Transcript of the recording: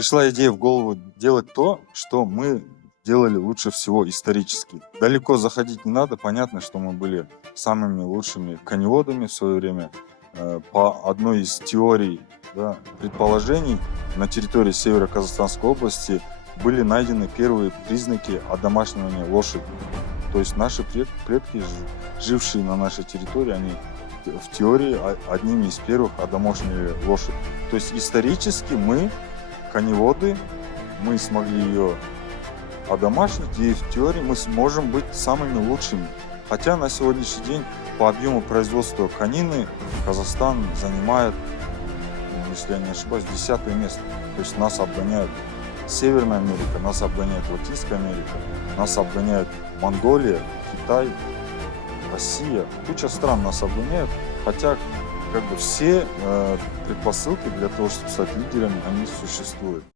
Пришла идея в голову делать то, что мы делали лучше всего исторически. Далеко заходить не надо, понятно, что мы были самыми лучшими коневодами в свое время. По одной из теорий, да, предположений, на территории Северо-Казахстанской области были найдены первые признаки одомашнивания лошади. То есть наши предки, жившие на нашей территории, они в теории одними из первых одомашнили лошадь. То есть исторически мы, коневоды, мы смогли ее одомашнить, и в теории мы сможем быть самыми лучшими. Хотя на сегодняшний день по объему производства конины Казахстан занимает, если я не ошибаюсь, 10-е место. То есть нас обгоняют Северная Америка, нас обгоняет Латинская Америка, нас обгоняет Монголия, Китай, Россия. Куча стран нас обгоняют, хотя как бы все предпосылки для того, чтобы стать лидерами, они существуют.